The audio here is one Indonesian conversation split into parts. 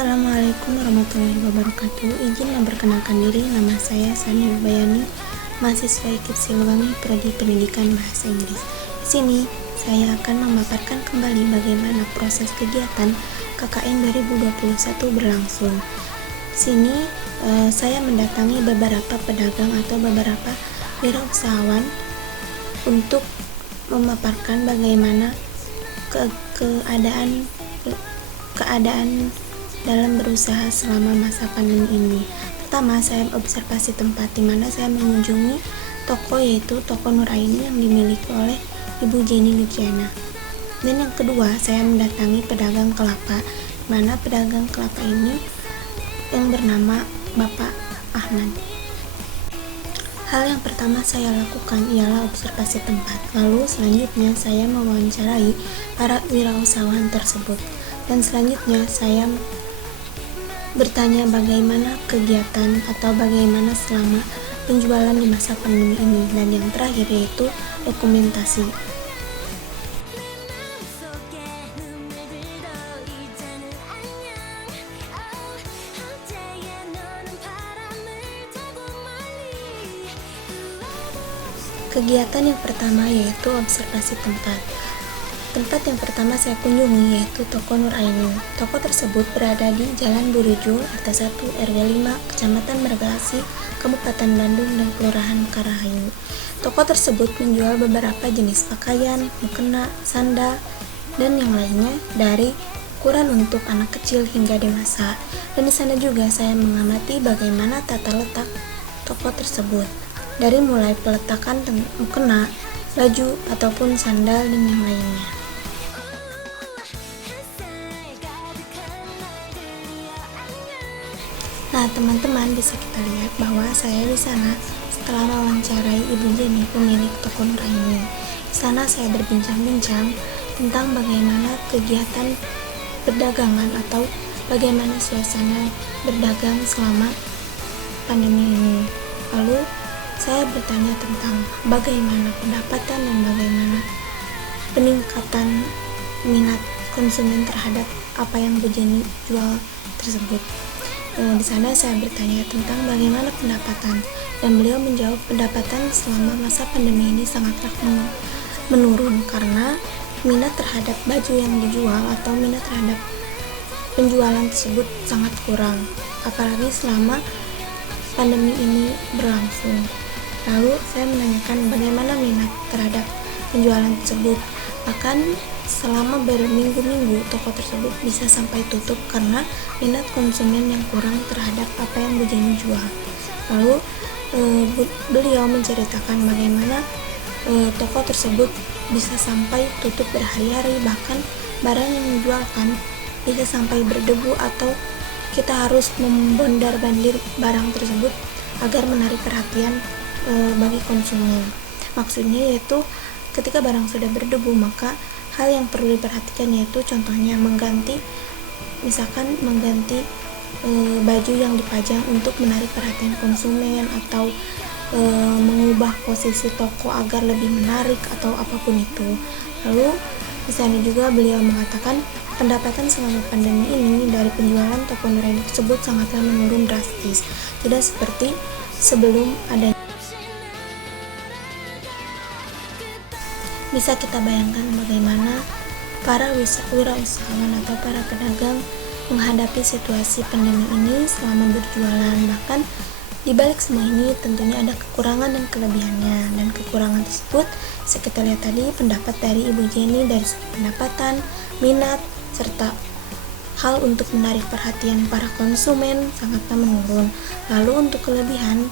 Assalamualaikum warahmatullahi wabarakatuh. Izin memperkenalkan diri, nama saya Sani Bayani, mahasiswa IKIP Siliwangi, Prodi Pendidikan Bahasa Inggris. Di sini saya akan memaparkan kembali bagaimana proses kegiatan KKN 2021 berlangsung. Di sini saya mendatangi beberapa pedagang atau beberapa wirausahawan untuk memaparkan bagaimana keadaan dalam berusaha selama masa pandemi ini. Pertama, saya observasi tempat di mana saya mengunjungi toko, yaitu toko Nuraini yang dimiliki oleh Ibu Jenny Luciana. Dan yang kedua, saya mendatangi pedagang kelapa, di mana pedagang kelapa ini yang bernama Bapak Ahmad. Hal yang pertama saya lakukan ialah observasi tempat. Lalu selanjutnya saya mewawancarai para wirausahawan tersebut. Dan selanjutnya saya bertanya bagaimana kegiatan atau bagaimana selama penjualan di masa pandemi ini. Dan yang terakhir yaitu dokumentasi. Kegiatan yang pertama yaitu observasi tempat. Tempat yang pertama saya kunjungi yaitu toko Nuraini. Toko tersebut berada di Jalan Burujul, RT 1 RW 5, Kecamatan Margahasi, Kabupaten Bandung dan Kelurahan Karahayu. Toko tersebut menjual beberapa jenis pakaian, mukena, sandal, dan yang lainnya dari ukuran untuk anak kecil hingga dewasa. Dan di sana juga saya mengamati bagaimana tata letak toko tersebut. Dari mulai peletakan mukena, baju, ataupun sandal dan yang lainnya. Nah, teman-teman, bisa kita lihat bahwa saya di sana setelah mewawancarai Ibu Jenny, pemilik toko Nuraini. Di sana saya berbincang-bincang tentang bagaimana kegiatan perdagangan atau bagaimana suasana berdagang selama pandemi ini. Lalu saya bertanya tentang bagaimana pendapatan dan bagaimana peningkatan minat konsumen terhadap apa yang Bu Jenny jual tersebut. Di sana saya bertanya tentang bagaimana pendapatan, dan beliau menjawab pendapatan selama masa pandemi ini sangatlah menurun karena minat terhadap baju yang dijual atau minat terhadap penjualan tersebut sangat kurang, apalagi selama pandemi ini berlangsung. Lalu saya menanyakan bagaimana minat terhadap penjualan tersebut. Bahkan selama berminggu-minggu toko tersebut bisa sampai tutup karena minat konsumen yang kurang terhadap apa yang Bu Jenny jual. Lalu beliau menceritakan bagaimana toko tersebut bisa sampai tutup berhari-hari, bahkan barang yang dijualkan bisa sampai berdebu atau kita harus membondar-bandir barang tersebut agar menarik perhatian bagi konsumen. Maksudnya yaitu ketika barang sudah berdebu, maka hal yang perlu diperhatikan yaitu contohnya mengganti baju yang dipajang untuk menarik perhatian konsumen, atau mengubah posisi toko agar lebih menarik atau apapun itu. Lalu di sana juga beliau mengatakan pendapatan selama pandemi ini dari penjualan toko Nuraini tersebut sangatlah menurun drastis, tidak seperti sebelum adanya. Bisa kita bayangkan bagaimana para wirausahawan atau para pedagang menghadapi situasi pandemi ini selama berjualan. Bahkan di balik semua ini tentunya ada kekurangan dan kelebihannya. Dan kekurangan tersebut bisa kita lihat tadi, pendapat dari Ibu Jenny dari segi pendapatan, minat, serta hal untuk menarik perhatian para konsumen sangatlah menurun. Lalu untuk kelebihan,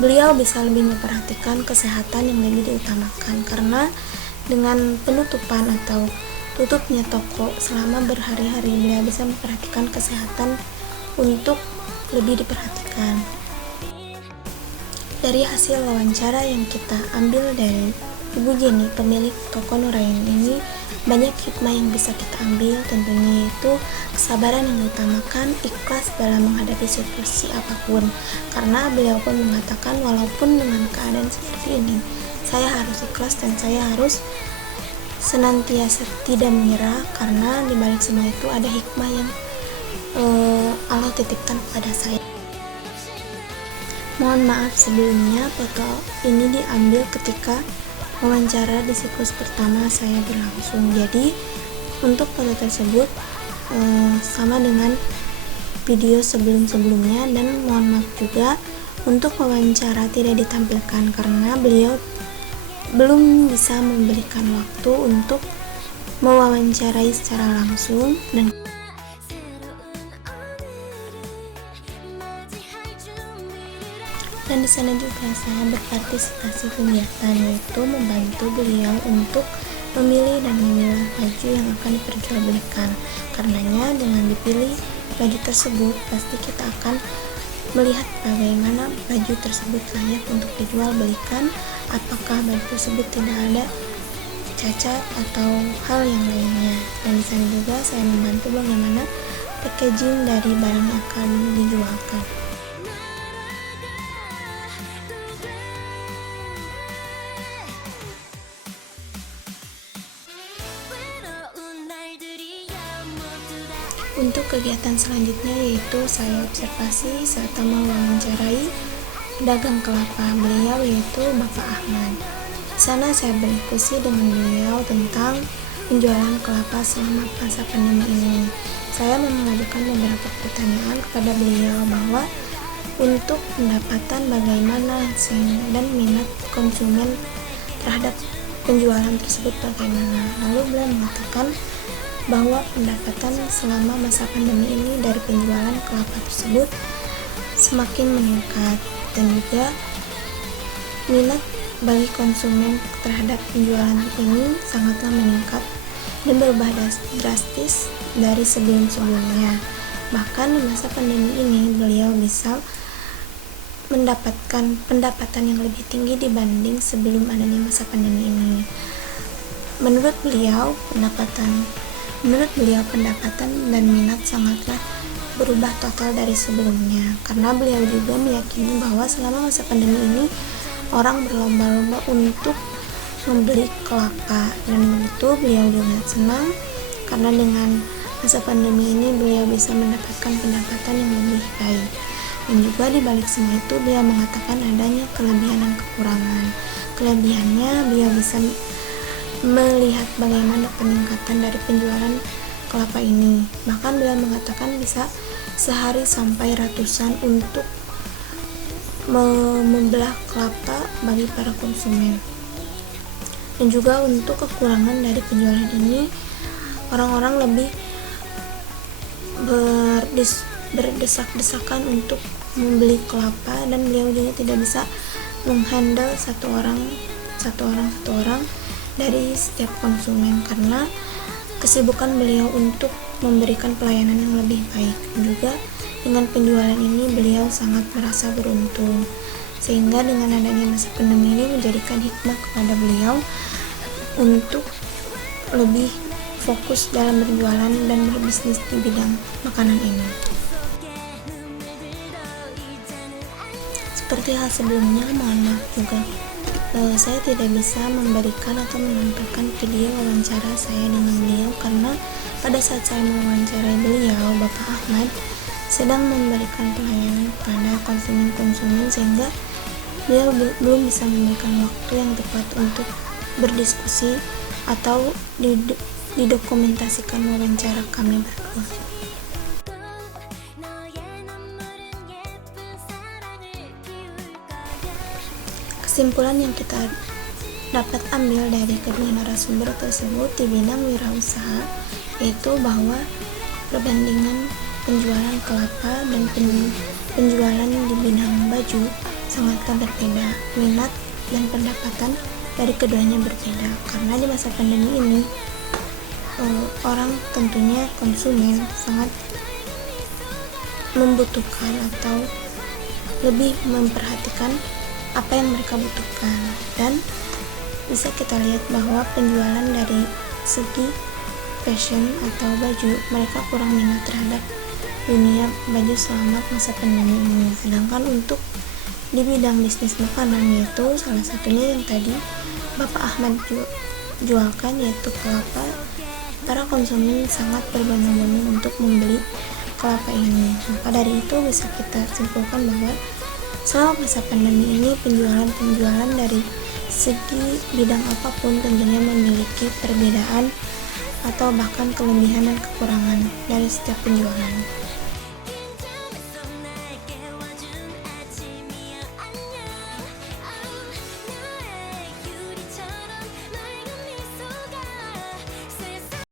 beliau bisa lebih memperhatikan kesehatan yang lebih diutamakan, karena dengan penutupan atau tutupnya toko selama berhari-hari, beliau bisa memperhatikan kesehatan untuk lebih diperhatikan. Dari hasil wawancara yang kita ambil dari Ibu Jenny, pemilik toko Nuraini ini, banyak hikmah yang bisa kita ambil, tentunya yaitu kesabaran yang diutamakan, ikhlas dalam menghadapi situasi apapun. Karena beliau pun mengatakan walaupun dengan keadaan seperti ini, saya harus ikhlas dan saya harus senantiasa tidak menyerah, karena di balik semua itu ada hikmah yang Allah titipkan kepada saya. Mohon maaf sebelumnya, foto ini diambil ketika wawancara di siklus pertama saya berlangsung. Jadi untuk foto tersebut sama dengan video sebelum-sebelumnya, dan mohon maaf juga untuk wawancara tidak ditampilkan karena beliau belum bisa memberikan waktu untuk mewawancarai secara langsung, dan di sana juga saya berpartisipasi kegiatan, yaitu membantu beliau untuk memilih dan memilah baju yang akan diperjualbelikan. Karenanya dengan dipilih baju tersebut pasti kita akan melihat bagaimana baju tersebut layak untuk dijual belikan, apakah baju tersebut tidak ada cacat atau hal yang lainnya. Dan di sana juga saya membantu bagaimana packaging dari barang yang akan dijualkan. Untuk kegiatan selanjutnya yaitu saya observasi serta mewawancarai pedagang kelapa beliau, yaitu Bapak Ahmad. Di sana saya berdiskusi dengan beliau tentang penjualan kelapa selama masa pandemi ini. Saya mengajukan beberapa pertanyaan kepada beliau bahwa untuk pendapatan bagaimana dan minat konsumen terhadap penjualan tersebut bagaimana. Lalu beliau mengatakan bahwa pendapatan selama masa pandemi ini dari penjualan kelapa tersebut semakin meningkat, dan juga minat bagi konsumen terhadap penjualan ini sangatlah meningkat dan berubah drastis dari sebelum-sebelumnya. Bahkan di masa pandemi ini beliau bisa mendapatkan pendapatan yang lebih tinggi dibanding sebelum adanya masa pandemi ini. Menurut beliau pendapatan dan minat sangatlah berubah total dari sebelumnya, karena beliau juga meyakini bahwa selama masa pandemi ini orang berlomba-lomba untuk membeli kelapa, dan begitu beliau juga senang karena dengan masa pandemi ini beliau bisa mendapatkan pendapatan yang lebih baik. Dan juga di balik semua itu beliau mengatakan adanya kelebihan dan kekurangan. Kelebihannya beliau bisa melihat bagaimana peningkatan dari penjualan kelapa ini. Bahkan beliau mengatakan bisa sehari sampai ratusan untuk membelah kelapa bagi para konsumen. Dan juga untuk kekurangan dari penjualan ini, orang-orang lebih berdesak-desakan untuk membeli kelapa, dan beliau juga tidak bisa menghandle satu orang dari setiap konsumen karena kesibukan beliau untuk memberikan pelayanan yang lebih baik. Juga dengan penjualan ini beliau sangat merasa beruntung, sehingga dengan adanya masa pandemi ini menjadikan hikmah kepada beliau untuk lebih fokus dalam berjualan dan berbisnis di bidang makanan ini. Seperti hal sebelumnya, mohon maaf juga saya tidak bisa memberikan atau menampilkan video wawancara saya dengan beliau karena pada saat saya mewawancarai beliau, Bapak Ahmad sedang memberikan pelayanan kepada konsumen-konsumen, sehingga beliau belum bisa memberikan waktu yang tepat untuk berdiskusi atau didokumentasikan wawancara kami berdua. Kesimpulan yang kita dapat ambil dari kedua narasumber tersebut di bidang wirausaha yaitu bahwa perbandingan penjualan kelapa dan penjualan di bidang baju sangatlah berbeda. Minat dan pendapatan dari keduanya berbeda karena di masa pandemi ini orang, tentunya konsumen, sangat membutuhkan atau lebih memperhatikan apa yang mereka butuhkan, dan bisa kita lihat bahwa penjualan dari segi fashion atau baju mereka kurang minat terhadap dunia baju selama masa pandemi ini. Sedangkan untuk di bidang bisnis makanan, yaitu salah satunya yang tadi Bapak Ahmad jualkan, yaitu kelapa, para konsumen sangat berbondong-bondong untuk membeli kelapa ini. Maka dari itu bisa kita simpulkan bahwa selama masa pandemi ini penjualan dari segi bidang apapun tentunya memiliki perbedaan atau bahkan kelebihan dan kekurangan dari setiap penjualan.